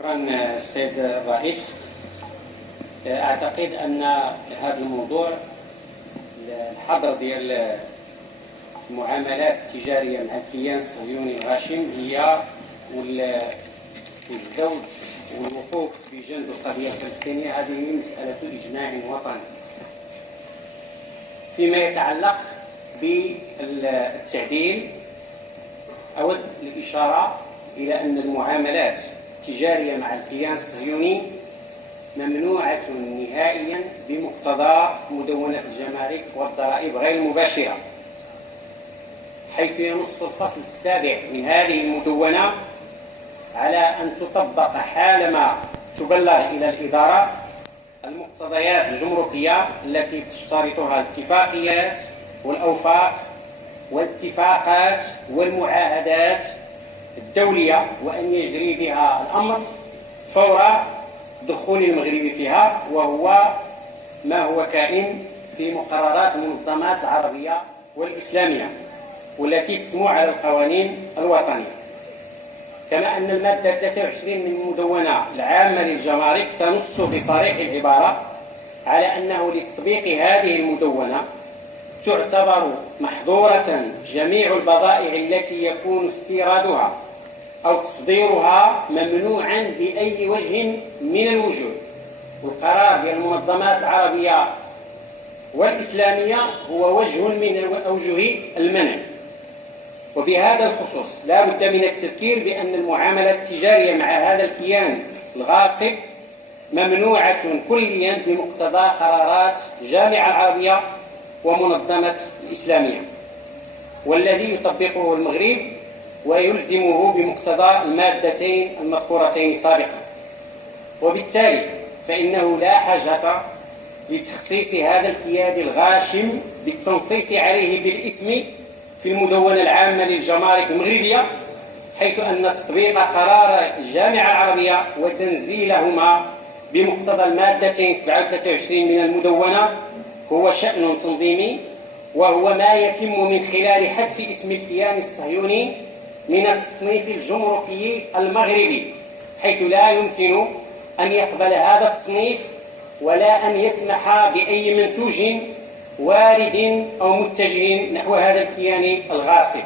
شكرا السيد الرئيس. أعتقد أن هذا الموضوع الحظر ديال المعاملات التجارية مع الكيان الصهيوني الغاشم هي والذود والوقوف بجانب القضية الفلسطينية، هذه مسألة إجماع وطني. فيما يتعلق بالتعديل، أود الإشارة إلى أن المعاملات التجارية مع الكيان الصهيوني ممنوعة نهائيا بمقتضى مدونة الجمارك والضرائب غير المباشرة، حيث ينص الفصل 7 من هذه المدونة على أن تطبق حالما تبلغ إلى الإدارة المقتضيات الجمركية التي تشترطها الاتفاقيات والأوفاق والاتفاقات والمعاهدات الدولية، وأن يجري بها الأمر فور دخول المغرب فيها، وهو ما هو كائن في مقررات المنظمات العربية والإسلامية والتي تسمو على القوانين الوطنية. كما أن المادة 23 من المدونة العامة للجمارك تنص بصريح العبارة على أنه لتطبيق هذه المدونة تعتبر محظورة جميع البضائع التي يكون استيرادها أو تصديرها ممنوعا بأي وجه من الوجوه. والقرار ديال المنظمات العربية والإسلامية هو وجه من أوجه المنع. وبهذا الخصوص لا بد من التذكير بأن المعاملة التجارية مع هذا الكيان الغاصب ممنوعة كليا بمقتضى قرارات الجامعة العربية ومنظمة الإسلامية، والذي يطبقه المغرب ويلزمه بمقتضى المادتين المذكورتين سابقا. وبالتالي فإنه لا حاجة لتخصيص هذا الكيان الغاشم بالتنصيص عليه بالاسم في المدونة العامة للجمارك المغربية، حيث أن تطبيق قرار الجامعة العربية وتنزيلهما بمقتضى المادتين 27 من المدونة هو شأن تنظيمي، وهو ما يتم من خلال حذف اسم الكيان الصهيوني من التصنيف الجمركي المغربي، حيث لا يمكن أن يقبل هذا التصنيف ولا أن يسمح بأي منتوج وارد أو متجه نحو هذا الكيان الغاصب.